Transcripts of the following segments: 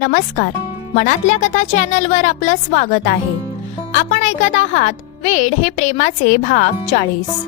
नमस्कार. मनातल्या कथा चॅनलवर आपलं स्वागत आहे. आपण ऐकत आहात वेड हे प्रेमाचे भाग चाळीस.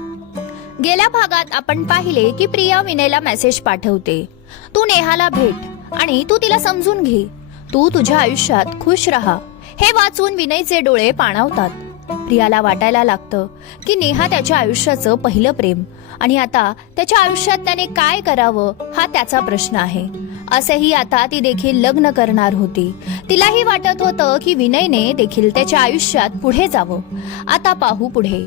गेल्या भागात आपण पाहिले की प्रिया विनयला मेसेज पाठवते. तू नेहाला भेट आणि तू तिला समजून घे. तू तुझ्या आयुष्यात खुश राहा. हे वाचून विनयचे डोळे पाणावतात. प्रियाला वाटायला लागतं की नेहा त्याच्या आयुष्याचं पहिलं प्रेम आणि आता त्याच्या आयुष्यात त्याने काय करावं हा त्याचा प्रश्न आहे. असेही आता ती देखील लग्न करणार होती. तिलाही वाटत होतं की विनयने देखील त्याच्या आयुष्यात पुढे जावं. आता पाहू पुढे.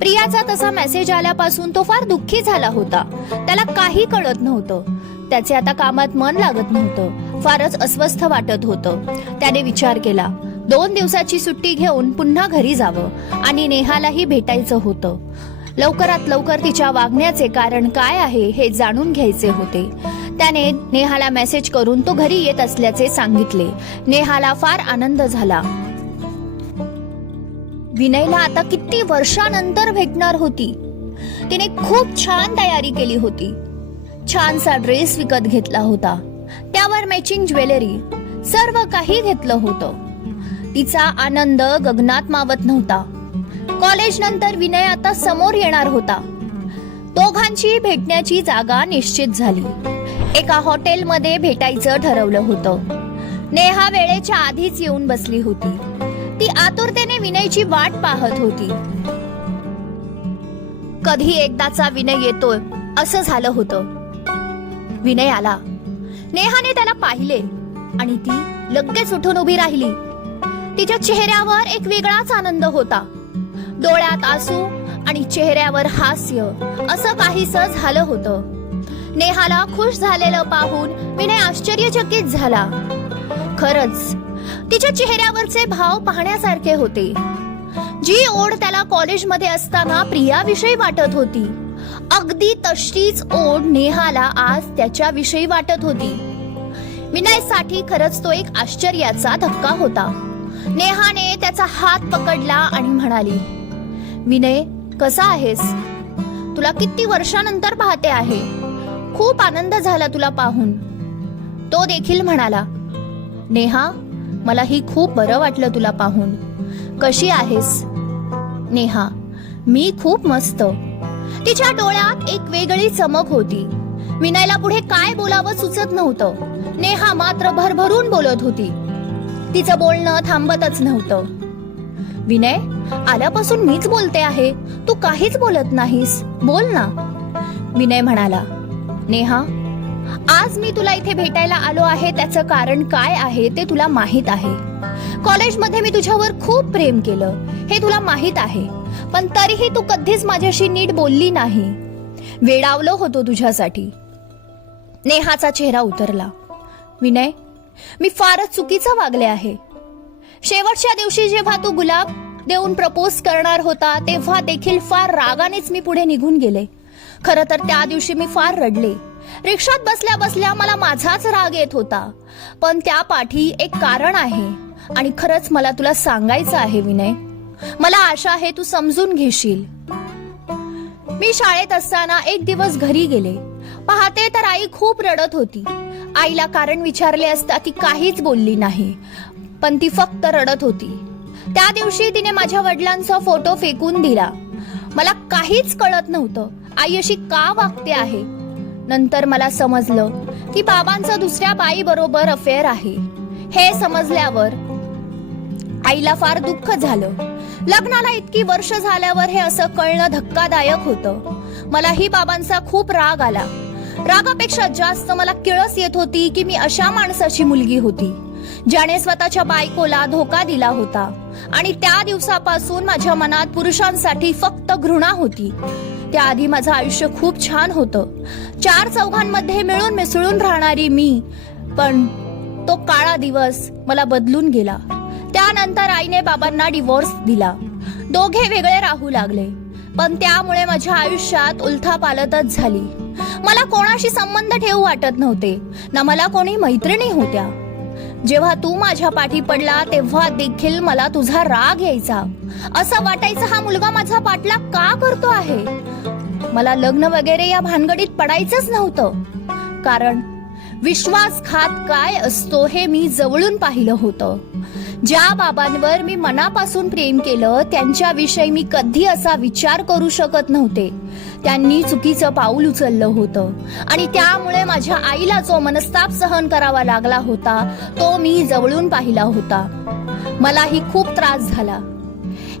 प्रियाचा तसा मेसेज आल्यापासून तो फार दुःखी झाला होता. त्याला काही कळत नव्हतं. त्याचे आता कामात मन लागत नव्हतं. फारच अस्वस्थ वाटत होतं. त्याने विचार केला दोन दिवसाची सुट्टी घेऊन पुन्हा घरी जावं आणि नेहालाही भेटायचं होतं. लवकरात लवकर तिच्या वागण्याचे कारण काय आहे हे जाणून घ्यायचे होते. त्याने नेहाला मेसेज करून तो घरी येत असल्याचे सांगितले. नेहाला फार आनंद झाला. विनयला आता किती वर्षानंतर भेटणार होती. तिने खूप छान तयारी केली होती. छानसा ड्रेस विकत घेतला होता. त्यावर मॅचिंग ज्वेलरी सर्व काही घेतलं होतं. तिचा आनंद गगनात मावत नव्हता. कॉलेज नंतर विनय आता समोर येणार होता. दोघांची भेटण्याची जागा निश्चित झाली. एका हॉटेलमध्ये भेटायचं ठरवलं होतं. नेहा वेळेच्या आधीच येऊन बसली होती. ती आतुरतेने विनयची वाट पाहत होती. कधी एकदाचा विनय येतोय असं झालं होतं. विनय आला. नेहाने त्याला पाहिले आणि ती लगेच उठून उभी राहिली. तिच्या चेहऱ्यावर एक वेगळाच आनंद होता. डोळ्यात आसू आणि चेहऱ्यावर हास्य असं काहीस झालं होतं. नेहाला खुश झालेलं पाहून विनय आश्चर्यचकित झाला. खरंच तिच्या चेहऱ्यावरचे भाव पाहण्यासारखे होते. जी ओढ त्याला कॉलेजमध्ये असताना प्रियाविषयी वाटत होती. अगदी तशीच ओढ नेहाला आज त्याच्याविषयी वाटत होती. विनयसाठी खरंच तो एक आश्चर्याचा धक्का होता. नेहाने त्याचा हात पकडला आणि म्हणाली विनय कसा आहेस? तुला किती वर्षानंतर पाहते आहे. खूप आनंद झाला तुला पाहून. तो देखील म्हणाला नेहा मला ही खूप बरं वाटलं तुला पाहून. कशी आहेस? नेहा मी खूप मस्त. तिच्या डोळ्यात एक वेगळी चमक होती. विनयला पुढे काय बोलावं सुचत नव्हतं. नेहा मात्र भरभरून बोलत होती. तिचं बोलणं थांबतच नव्हतं. विनय आल्यापासून मीच बोलते आहे. तू काहीच बोलत नाहीस. बोल ना. विनय म्हणाला नेहा आज मी तुला इथे भेटायला आलो आहे. त्याचं कारण काय आहे ते तुला माहीत आहे. कॉलेजमध्ये मी तुझ्यावर खूप प्रेम केलं. हे तुला माहीत आहे. पण तरीही तू कधीच माझ्याशी नीट बोलली नाही. वेडावलो होतो तुझ्यासाठी. नेहाचा चेहरा उतरला. विनय मी फारच चुकीचं वागले आहे. शेवटच्या दिवशी जेव्हा तू गुलाब देऊन प्रपोज करणार होता तेव्हा देखील फार रागानेच मी पुढे निघून गेले. खर तर त्या दिवशी मी फार रडले. रिक्षात बसल्या बसल्या मला माझाच राग येत होता. पण त्या पाठी एक कारण आहे. आणि खरंच मला तुला सांगायचं आहे विनय. मला आशा आहे तू समजून घेशील. मी शाळेत असताना एक दिवस घरी गेले. पाहते तर आई खूप रडत होती. आईला कारण विचारले असता ती काहीच बोलली नाही. पण ती फक्त रडत होती. त्या दिवशी तिने माझ्या वडिलांचा फोटो फेकून दिला. मला काहीच कळत नव्हतं आई अशी का वागते आहे. नंतर मला समजलं की बाबांचं दुसऱ्या बाई बरोबर अफेअर आहे. हे समजल्यावर आईला फार दुःख झालं. लग्नाला इतकी वर्ष झाल्यावर हे असं कळणं धक्कादायक होतं. मलाही बाबांचा खूप राग आला. रागापेक्षा जास्त मला किळस येत होती की मी अशा माणसाची मुलगी होती. ज्याने स्वतःच्या बायकोला धोका दिला होता. आणि त्या दिवसापासून माझ्या मनात पुरुषांसाठी फक्त घृणा होती. त्याआधी माझं आयुष्य खूप छान होतं. चार चौघांमध्ये मिळून मिसळून राहणारी मी पण तो काळा दिवस मला बदलून गेला. त्यानंतर आईने बाबांना डिवोर्स दिला. दोघे वेगळे राहू लागले. पण त्यामुळे माझ्या आयुष्यात उलथापालतच झाली. मला कोणाशी संबंध ठेवू वाटत नव्हते. ना मला कोणी मैत्रिणी होत्या. जेव्हा तू माझ्या पाठी पडला तेव्हा देखील मला तुझा राग यायचा. असं वाटायचं हा मुलगा माझा पाठला का करतो आहे? मला लग्न वगैरे या भानगडीत पडायचंच नव्हतं. कारण विश्वासघात काय असतो हे मी जवळून पाहिलं होतं. ज्या बाबांवर मी मनापासून प्रेम केलं त्यांच्याविषयी मी कधी असा विचार करू शकत नव्हते. त्यांनी चुकीचं पाऊल उचललं होतं. आणि त्यामुळे माझ्या आईला जो मनस्ताप सहन करावा लागला होता तो मी जवळून पाहिला होता. मलाही खूप त्रास झाला.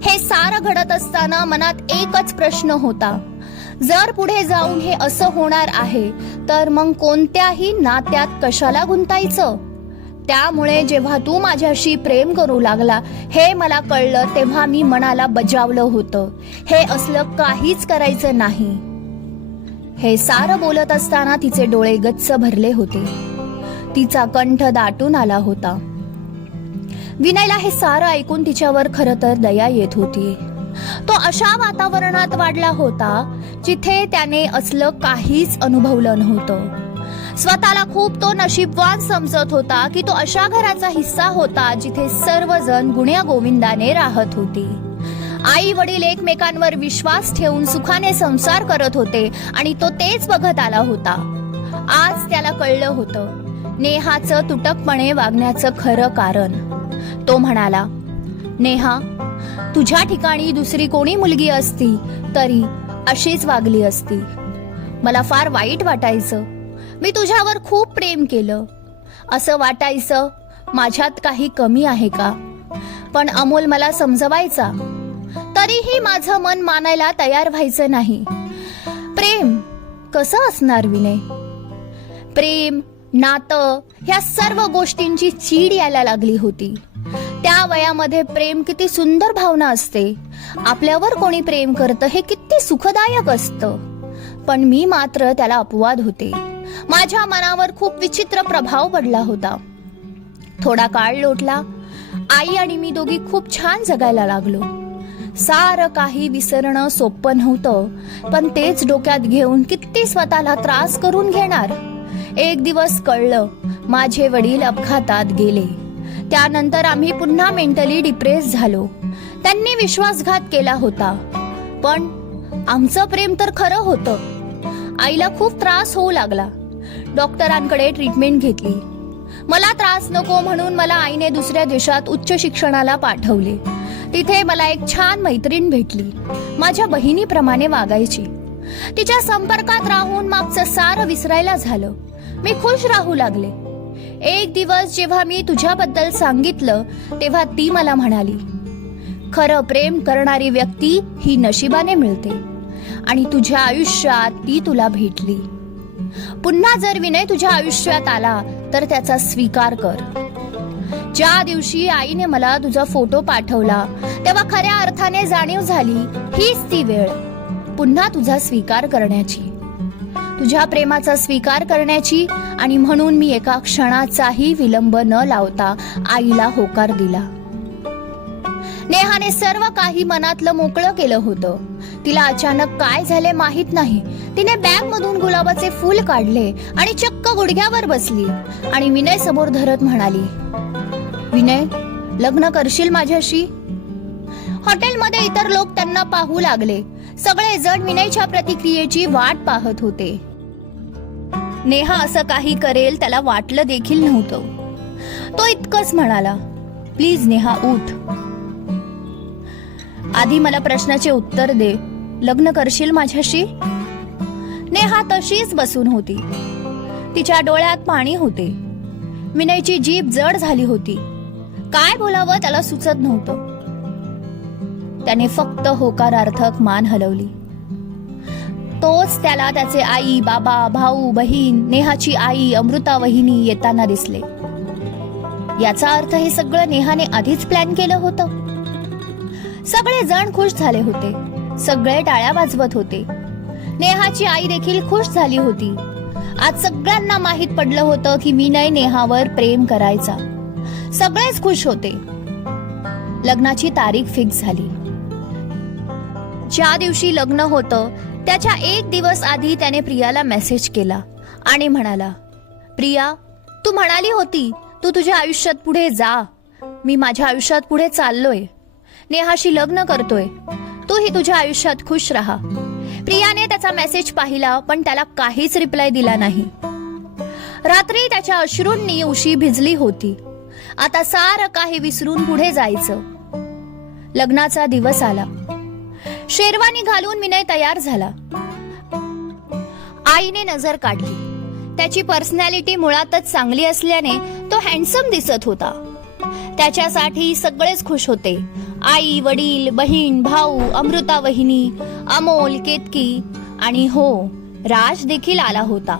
हे सारं घडत असताना मनात एकच प्रश्न होता. जर पुढे जाऊन हे असं होणार आहे तर मग कोणत्याही नात्यात कशाला गुंतायचं? त्यामुळे जेव्हा तू माझ्याशी प्रेम करू लागला हे मला कळलं तेव्हा मी मनाला बजावलं होतं. हे असलं काहीच करायचं नाही. हे सारं बोलत असताना तिचे डोळे गच्च भरले होते. तिचा कंठ दाटून आला होता. विनयला हे सारं ऐकून तिच्यावर खर तर दया येत होती. तो अशा वातावरणात वाढला होता जिथे त्याने असलं काहीच अनुभवलं नव्हतं. स्वतःला खूप तो नशीबवान समजत होता की तो अशा घराचा हिस्सा होता जिथे सर्वजण गुण्या गोविंदाने राहत होती. आई वडील एकमेकांवर विश्वास ठेवून सुखाने संसार करत होते आणि तो तेच बघत आला होता. आज त्याला कळलं होतं. नेहाचं तुटकपणे वागण्याचं खरं कारण. तो म्हणाला नेहा तुझ्या ठिकाणी दुसरी कोणी मुलगी असती तरी अशीच वागली असती. मला फार वाईट वाटायचं. मी तुझ्यावर खूप प्रेम केलं. असं वाटायचं माझ्यात काही कमी आहे का? पण अमोल मला समजवायचा. तरीही माझं मन मानायला तयार व्हायचं नाही. प्रेम कसं असणार विनय? प्रेम नातं ह्या सर्व गोष्टींची चीड यायला लागली होती. त्या वयामध्ये प्रेम किती सुंदर भावना असते. आपल्यावर कोणी प्रेम करतं हे किती सुखदायक असतं. पण मी मात्र त्याला अपवाद होते. माझ्या मनावर खूप विचित्र प्रभाव पडला होता. थोडा काळ लोटला. आई आणि मी दोघी खूप छान जगायला लागलो. सारं काही विसरणं सोपं नव्हतं पण तेच डोक्यात घेऊन किती स्वतःला त्रास करून घेणार. एक दिवस कळलं माझे वडील अपघातात गेले. त्यानंतर आम्ही पुन्हा मेंटली डिप्रेस झालो. त्यांनी विश्वासघात केला होता. पण आमचं प्रेम तर खरं होतं. आईला खूप त्रास होऊ लागला. डॉक्टरांकडे ट्रीटमेंट घेतली. मला त्रास नको म्हणून मला आईने दुसऱ्या देशात उच्च शिक्षणाला पाठवले. तिथे मला एक छान मैत्रीण भेटली. माझ्या बहिणीप्रमाणे वागायची. तिच्या संपर्कात राहून मागचं सारं विसरायला झालं. मी खुश राहू लागले. एक दिवस जेव्हा मी तुझ्याबद्दल सांगितलं तेव्हा ती मला म्हणाली खरं प्रेम करणारी व्यक्ती ही नशिबाने मिळते आणि तुझ्या आयुष्यात ती तुला भेटली. पुन्हा जर विनय तुझ्या आयुष्यात आला तर त्याचा स्वीकार कर. ज्या दिवशी आईने मला तुझा फोटो पाठवला तेव्हा खऱ्या अर्थाने जाणीव झाली हीच ती वेळ. पुन्हा तुझा स्वीकार करण्याची. तुझ्या प्रेमाचा स्वीकार करण्याची आणि म्हणून मी एका क्षणाचाही विलंब न लावता आईला होकार दिला. नेहाने सर्व काही मनातलं मोकळं केलं होतं. तिला अचानक काय झाले माहीत नाही. तिने बॅग मधून गुलाबाचे फूल काढले आणि चक्क गुडघ्यावर बसली आणि विनय समोर धरत म्हणाली विनय लग्न करशील माझ्याशी? हॉटेलमध्ये इतर लोक त्यांना पाहू लागले. सगळे जण विनयच्या प्रतिक्रियेची वाट पाहत होते. नेहा असं काही करेल त्याला वाटलं देखील नव्हतं. तो इतकंच म्हणाला प्लीज नेहा उठ. आधी मला प्रश्नाचे उत्तर दे. लग्न करशील माझ्याशी? नेहा तशीच बसून होती. तिच्या डोळ्यात पाणी होते. विनयची जीभ जड झाली होती. काय बोलावं त्याला सुचत नव्हतं. त्याने फक्त होकारार्थक मान हलवली. तोच त्याला त्याचे आई बाबा भाऊ बहीण नेहाची आई अमृता वहिनी येताना दिसले. याचा अर्थ हे सगळं नेहाने आधीच प्लॅन केलं होतं. सगळे जण खुश झाले होते. सगळे टाळ्या वाजवत होते. नेहाची आई देखील खुश झाली होती. आज सगळ्यांना माहीत पडलं होतं की विनय नेहावर प्रेम करायचा. सगळेच खुश होते. लग्नाची तारीख फिक्स झाली. ज्या दिवशी लग्न होतं त्याच्या एक दिवस आधी त्याने प्रियाला मेसेज केला आणि म्हणाला प्रिया तू म्हणाली होती तू तुझ्या आयुष्यात पुढे जा. मी माझ्या आयुष्यात पुढे चाललोय. नेहाशी लग्न करतोय. तूही तुझ्या आयुष्यात खुश राहा. प्रियाने त्याचा मेसेज पाहिला पण त्याला काहीच रिप्लाय दिला नाही. रात्री त्याच्या अश्रूंनी उशी भिजली होती. आता सारं काही विसरून पुढे जायचं. लग्नाचा दिवस आला. शेरवानी घालून विनय तयार झाला. आईने नजर काढली. त्याची पर्सनॅलिटी मुळातच चांगली असल्याने तो हँडसम दिसत होता. त्याच्यासाठी सगळेच खुश होते. आई वडील बहीण भाऊ अमृता वहिनी अमोल केतकी आणि हो राज देखील आला होता.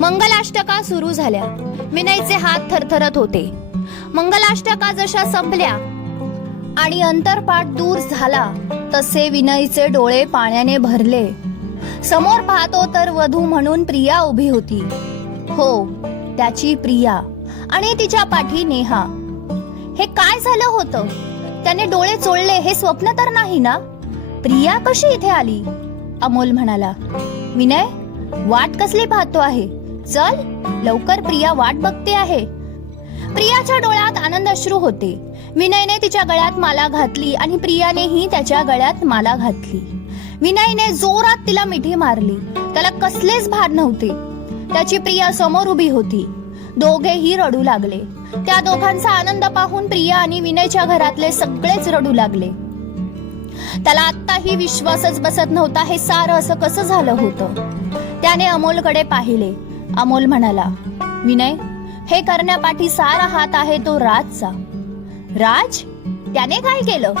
मंगलाष्टका सुरू झाल्या. विनयचे हात थरथरत होते. मंगलाष्टका जशा संपल्या आणि अंतरपाठ दूर झाला तसे विनयचे डोळे पाण्याने भरले. समोर पाहतो तर वधू म्हणून प्रिया उभी होती. हो त्याची प्रिया आणि तिच्या पाठी नेहा. हे काय झालं होतं? त्याने डोळे चोळले हे स्वप्न तर नाही ना? प्रिया कशी इथे आली? अमोल म्हणाला. विनय वाट कसली पाहतो आहे? चल लवकर प्रिया वाट बघते आहे. प्रियाच्या डोळ्यात आनंद अश्रू होते. विनयने तिच्या गळ्यात माला घातली आणि प्रियानेही त्याच्या गळ्यात माला घातली. विनयने जोरात तिला मिठी मारली. त्याला कसलेच भार नव्हते. त्याची प्रिया समोर उभी होती. दोघेही रडू लागले. त्या दोघांचा आनंद पाहून प्रिया आणि विनयच्या घरातले सगळेच रडू लागले. त्याला आत्ताही विश्वासच बसत नव्हता हे सारं असं कसं झालं होतं? त्याने अमोलकडे पाहिले. अमोल म्हणाला विनय हे करण्यापाठी सारा हात आहे तो राजचा राज त्याने काय केलं?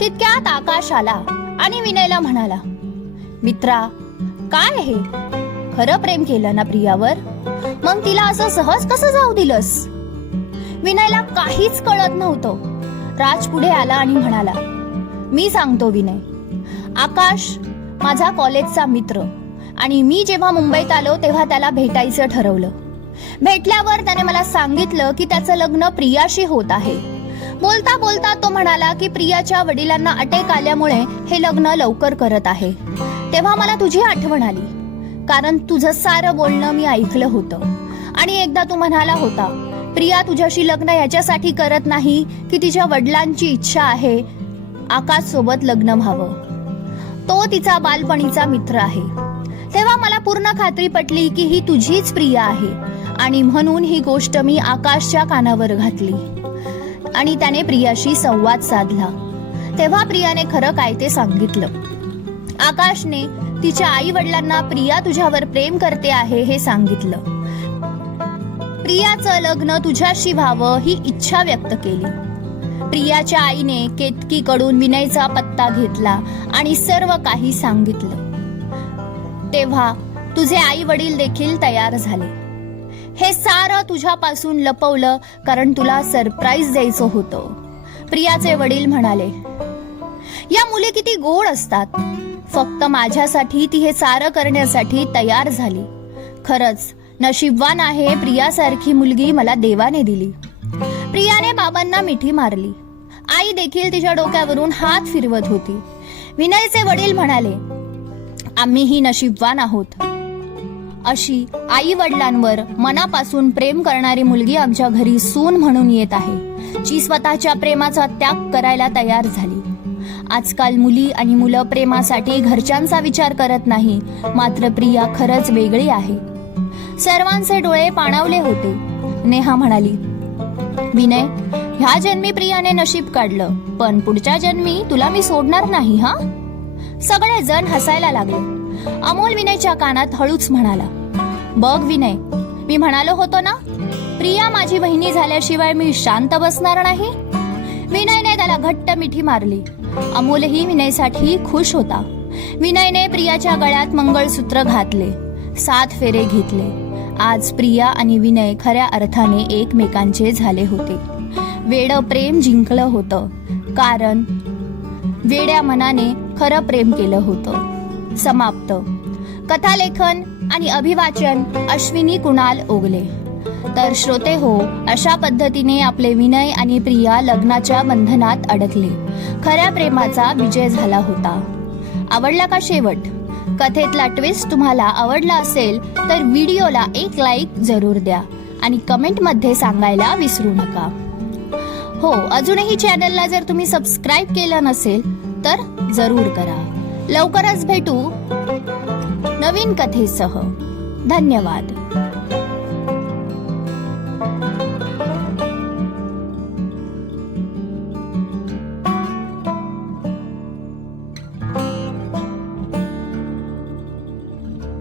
तितक्यात आकाश आला आणि विनयला म्हणाला मित्रा काय हे खरं प्रेम केलं ना प्रियावर? मग तिला असं सहज कसं जाऊ दिलंस? विनयला काहीच कळत नव्हतं. राज पुढे आला आणि म्हणाला मी सांगतो विनय आकाश माझा कॉलेजचा मित्र आणि मी जेव्हा मुंबईत आलो तेव्हा त्याला भेटायचं ठरवलं. भेटल्यावर त्याने मला सांगितलं की त्याचं लग्न प्रियाशी होत आहे. बोलता बोलता तो म्हणाला की प्रियाच्या वडिलांना अटक आल्यामुळे हे लग्न लवकर करत आहे. तेव्हा मला तुझी आठवण आली. कारण तुझं सारं बोलणं मी ऐकलं होतं. आणि एकदा तू म्हणाला होता प्रिया तुझ्याशी लग्न याच्यासाठी करत नाही की तिच्या वडिलांची इच्छा आहे आकाश सोबत लग्न व्हावं. तो तिचा बालपणीचा मित्र आहे. तेव्हा मला पूर्ण खात्री पटली की ही तुझीच प्रिया आहे. आणि म्हणून ही गोष्ट मी आकाशच्या कानावर घातली. आणि त्याने प्रियाशी संवाद साधला. तेव्हा प्रियाने खरं काय ते सांगितलं. आकाशने तिच्या आई वडिलांना प्रिया तुझ्यावर प्रेम करते आहे हे सांगितलं. प्रियाचं लग्न तुझ्याशी व्हावं ही इच्छा व्यक्त केली. प्रियाच्या आईने केतकीकडून विनयचा पत्ता घेतला आणि सर्व काही सांगितलं. तेव्हा तुझे आई वडील देखील तयार झाले. हे सारं तुझ्यापासून लपवलं कारण तुला सरप्राईज द्यायचं होतं. प्रियाचे वडील म्हणाले या मुली किती गोड असतात. फक्त माझ्यासाठी ती हे सारं करण्यासाठी तयार झाली. खरंच नशीबवान आहे प्रियासारखी मुलगी मला देवाने दिली. प्रियाने बाबांना मिठी मारली. आई देखील तिच्या डोक्यावरून हात फिरवत होती. विनयचे वडील म्हणाले आम्ही ही नशीबवान आहोत. अशी आई वडिलांवर मनापासून प्रेम करणारी मुलगी आमच्या घरी सून म्हणून येत आहे जी स्वतःच्या प्रेमाचा त्याग करायला तयार झाली. आजकाल मुली आणि मुलं प्रेमासाठी घरच्यांचा विचार करत नाही मात्र प्रिया खरंच वेगळी आहे. सर्वांचे डोळे पाणावले होते. नेहा म्हणाली विनय ह्या जन्मी प्रियाने नशीब काढलं पण पुढच्या जन्मी तुला मी सोडणार नाही हा? सगळे जण हसायला लागले. अमोल विनयच्या कानात हळूच म्हणाला बघ विनय मी म्हणालो होतो ना प्रिया माझी बहिणी झाल्याशिवाय मी शांत बसणार नाही? विनयने त्याला घट्ट मिठी मारली. अमोलही विनयसाठी खुश होता. विनयने प्रियाच्या गळ्यात मंगळसूत्र घातले सात फेरे घेतले. आज प्रिया आणि विनय खऱ्या अर्थाने एकमेकांचे झाले होते. वेड प्रेम जिंकलं होतं कारण वेड्या मनाने खरं प्रेम केलं होतं. समाप्त. कथालेखन आणि अभिवाचन अश्विनी कुणाल ओगले. तर श्रोते हो अशा पद्धतीने आपले विनय आणि प्रिया लग्नाच्या बंधनात अडकले. खऱ्या प्रेमाचा विजय झाला होता. आवडला का शेवट? कथेतला ट्विस्ट तुम्हाला आवडला असेल तर व्हिडिओला एक लाईक जरूर द्या आणि कमेंटमध्ये सांगायला विसरू नका. हो अजूनही चॅनलला जर तुम्ही सबस्क्राईब केलं नसेल तर जरूर करा. लवकरच भेटू नवीन कथेसह. धन्यवाद.